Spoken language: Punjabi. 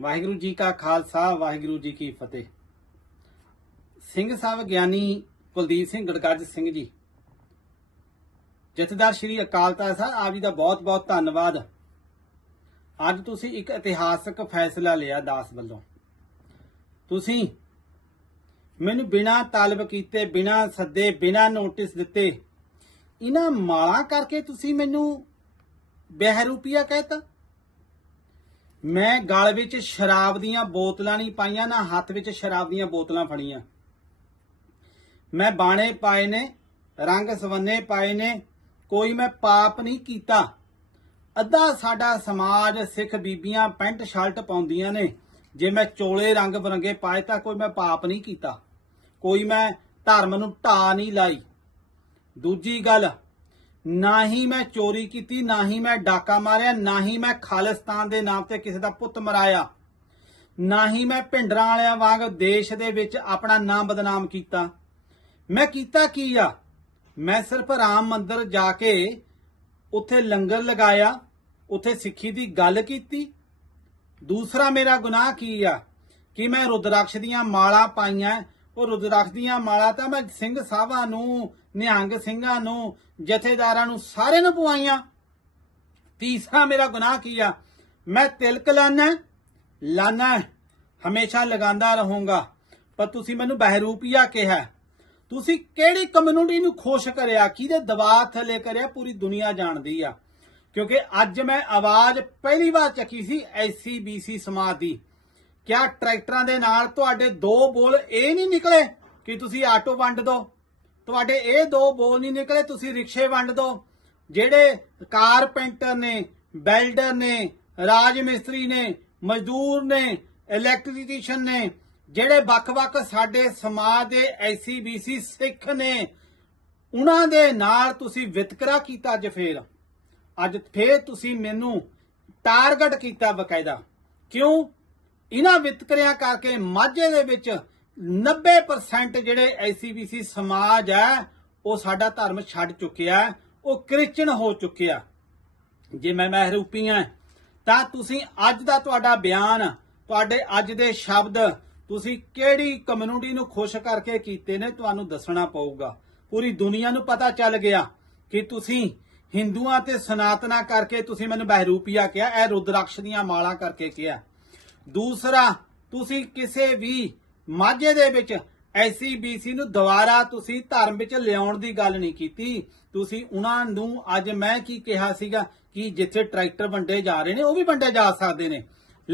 ਵਾਹਿਗੁਰੂ ਜੀ ਕਾ ਖਾਲਸਾ, ਵਾਹਿਗੁਰੂ ਜੀ ਕੀ ਫਤਿਹ। ਸਿੰਘ ਸਾਹਿਬ ਗਿਆਨੀ ਕੁਲਦੀਪ ਸਿੰਘ ਗੜਗੱਜ ਸਿੰਘ ਜੀ। ਜਥੇਦਾਰ ਸ਼੍ਰੀ ਅਕਾਲ ਤਖਤ ਸਾਹਿਬ, ਆਪ ਜੀ ਦਾ ਬਹੁਤ ਬਹੁਤ ਧੰਨਵਾਦ। ਅੱਜ ਤੁਸੀਂ ਇੱਕ ਇਤਿਹਾਸਕ ਫੈਸਲਾ ਲਿਆ ਦਾਸ ਵੱਲੋਂ। ਤੁਸੀਂ ਮੈਨੂੰ ਬਿਨਾ ਤਾਲਬ ਕੀਤੇ, ਬਿਨਾ ਸੱਦੇ, ਬਿਨਾ ਨੋਟਿਸ ਦਿੱਤੇ, ਇਹਨਾਂ ਮਾਲਾਂ ਕਰਕੇ ਤੁਸੀਂ ਮੈਨੂੰ ਬਹਿਰੂਪੀਆ ਕਹਿਤਾ? ਮੈਂ ਗਲ ਵਿੱਚ ਸ਼ਰਾਬ ਦੀਆਂ ਬੋਤਲਾਂ ਨਹੀਂ ਪਾਈਆਂ, ਨਾ ਹੱਥ ਵਿੱਚ ਸ਼ਰਾਬ ਦੀਆਂ ਬੋਤਲਾਂ ਫੜੀਆਂ। ਮੈਂ ਬਾਣੇ ਪਾਏ ਨੇ, ਰੰਗ ਸਵੰਨੇ ਪਾਏ ਨੇ, ਕੋਈ ਮੈਂ ਪਾਪ ਨਹੀਂ ਕੀਤਾ। ਅੱਧਾ ਸਾਡਾ ਸਮਾਜ ਸਿੱਖ ਬੀਬੀਆਂ ਪੈਂਟ ਸ਼ਰਟ ਪਾਉਂਦੀਆਂ ਨੇ, ਜੇ ਮੈਂ ਚੋਲੇ ਰੰਗ ਬਰੰਗੇ ਪਾਏ ਤਾਂ ਕੋਈ ਮੈਂ ਪਾਪ ਨਹੀਂ ਕੀਤਾ। ਕੋਈ ਮੈਂ ਧਰਮ ਨੂੰ ਢਾ ਨਹੀਂ ਲਾਈ। ਦੂਜੀ ਗੱਲ ਨਾ ਹੀ ਮੈਂ ਚੋਰੀ ਕੀਤੀ, ਨਾ ਹੀ ਮੈਂ ਡਾਕਾ ਮਾਰਿਆ, ਨਾ ਹੀ ਮੈਂ ਖਾਲਿਸਤਾਨ ਦੇ ਨਾਮ ਤੇ ਕਿਸੇ ਦਾ ਪੁੱਤ ਮਰਾਇਆ। ਨਾ ਹੀ ਮੈਂ ਭਿੰਡਰਾਂ ਵਾਲਿਆਂ ਵਾਂਗ ਦੇਸ਼ ਦੇ ਵਿੱਚ ਆਪਣਾ ਨਾਮ ਬਦਨਾਮ ਕੀਤਾ। ਮੈਂ ਕੀਤਾ ਕੀ ਆ? ਮੈਂ ਸਿਰਫ ਰਾਮ ਮੰਦਰ ਜਾ ਕੇ ਉੱਥੇ ਲੰਗਰ ਲਗਾਇਆ, ਉੱਥੇ ਸਿੱਖੀ ਦੀ ਗੱਲ ਕੀਤੀ। ਦੂਸਰਾ ਮੇਰਾ ਗੁਨਾਹ ਕੀ ਆ? ਕਿ ਮੈਂ ਰੁਦਰਾਕਸ਼ ਦੀਆਂ ਮਾਲਾ ਪਾਈਆਂ ਉਹ ਰੁਦਰਾਕਸ਼ ਦੀਆਂ ਮਾਲਾ ਤਾਂ ਮੈਂ ਸਿੰਘ ਸਾਹਿਬਾਂ ਨੂੰ, ਨਿਹੰਗ ਸਿੰਘਾਂ ਨੂੰ, ਜਥੇਦਾਰਾਂ ਨੂੰ ਸਾਰਿਆਂ ਨੂੰ ਪਵਾਈਆਂ। ਤੀਸਰਾ ਮੇਰਾ ਗੁਨਾਹ ਕੀ ਆ? ਮੈਂ ਤਿਲਕ ਲਾਣਾ ਲਾਣਾ ਹਮੇਸ਼ਾ ਲਗਾਉਂਦਾ ਰਹੂੰਗਾ। ਪਰ ਤੁਸੀਂ ਮੈਨੂੰ ਬਹਿਰੂਪੀਆ ਕਿਹਾ। ਤੁਸੀਂ ਕਿਹੜੀ ਕਮਿਊਨਿਟੀ ਨੂੰ ਖੁਸ਼ ਕਰਿਆ? ਕਿਹਦੇ ਦਬਾਅ ਥੱਲੇ ਕਰਿਆ? ਪੂਰੀ ਦੁਨੀਆ ਜਾਣਦੀ ਆ। ਕਿਉਂਕਿ ਅੱਜ ਮੈਂ ਆਵਾਜ਼ ਪਹਿਲੀ ਵਾਰ ਚੱਕੀ ਸੀ ਐਸਸੀ ਬੀਸੀ ਸਮਾਜ ਦੀ। ਕਿਆ ਟਰੈਕਟਰਾਂ ਦੇ ਨਾਲ ਤੁਹਾਡੇ ਦੋ ਬੋਲ ਇਹ ਨਹੀਂ ਨਿਕਲੇ ਕਿ ਤੁਸੀਂ ਆਟੋ ਵੰਡ ਦਿਓ ਤੁਹਾਡੇ ਇਹ ਦੋ ਬੋਲ ਨਹੀਂ ਨਿਕਲੇ, ਤੁਸੀਂ ਰਿਕਸ਼ੇ ਵੰਡ ਦਿਓ ਜਿਹੜੇ ਕਾਰਪੈਂਟਰ ਨੇ ਬੈਲਡਰ ਨੇ ਰਾਜ ਮਿਸਤਰੀ ਨੇ, ਮਜ਼ਦੂਰ ਨੇ, ਇਲੈਕਟ੍ਰੀਸ਼ੀਅਨ ਨੇ, ਜਿਹੜੇ ਵੱਖ-ਵੱਖ ਸਾਡੇ ਸਮਾਜ ਦੇ ਐਸੀ ਬੀਸੀ ਸਿੱਖ ਨੇ, ਉਹਨਾਂ ਦੇ ਨਾਲ ਤੁਸੀਂ ਵਿਤਕਰਾ ਕੀਤਾ ਅੱਜ ਫੇਰ। ਅੱਜ ਫੇਰ ਤੁਸੀਂ ਮੈਨੂੰ ਟਾਰਗੇਟ ਕੀਤਾ ਬਕਾਇਦਾ। ਕਿਉਂ? ਇਹਨਾਂ ਵਿਤਕਰਿਆਂ ਕਰਕੇ ਮਾਝੇ ਦੇ ਵਿੱਚ 90% ਜਿਹੜੇ ਐਸੀਬੀਸੀ ਸਮਾਜ ਹੈ, ਉਹ ਸਾਡਾ ਧਰਮ ਛੱਡ ਚੁੱਕਿਆ ਉਹ ਕ੍ਰਿਸਚਨ ਹੋ ਚੁੱਕਿਆ ਜੇ ਮੈਂ ਮਹਿਰੂਪੀ ਹਾਂ, ਤਾਂ ਤੁਸੀਂ ਅੱਜ ਦਾ ਤੁਹਾਡਾ ਬਿਆਨ, ਤੁਹਾਡੇ ਅੱਜ ਦੇ ਸ਼ਬਦ, ਤੁਸੀਂ ਕਿਹੜੀ ਕਮਿਊਨਿਟੀ ਨੂੰ ਖੁਸ਼ ਕਰਕੇ ਕੀਤੇ ਨੇ ਤੁਹਾਨੂੰ ਦੱਸਣਾ ਪਊਗਾ। ਪੂਰੀ ਦੁਨੀਆ ਨੂੰ ਪਤਾ ਚੱਲ ਗਿਆ ਕਿ ਤੁਸੀਂ ਹਿੰਦੂਆਂ ਤੇ ਸਨਾਤਨਾ ਕਰਕੇ ਤੁਸੀਂ ਮੈਨੂੰ ਬਹਿਰੂਪੀਆ ਕਿਹਾ, ਇਹ ਰੁਦਰਾਕਸ਼ ਦੀਆਂ ਮਾਲਾ ਕਰਕੇ ਕਿਹਾ। ਦੂਸਰਾ, ਤੁਸੀਂ ਕਿਸੇ ਵੀ ਮਾਝੇ ਦੇ ਵਿੱਚ ਐਸੀ ਬੀਸੀ ਨੂੰ ਦੁਬਾਰਾ ਤੁਸੀਂ ਧਰਮ ਵਿੱਚ ਲਿਆਉਣ ਦੀ ਗੱਲ ਨਹੀਂ ਕੀਤੀ। ਤੁਸੀਂ ਉਹਨਾਂ ਨੂੰ ਅੱਜ ਮੈਂ ਕੀ ਕਿਹਾ ਸੀਗਾ ਕਿ ਜਿੱਥੇ ਟਰੈਕਟਰ ਵੰਡੇ ਜਾ ਰਹੇ ਨੇ, ਉਹ ਵੀ ਵੰਡੇ ਜਾ ਸਕਦੇ ਨੇ।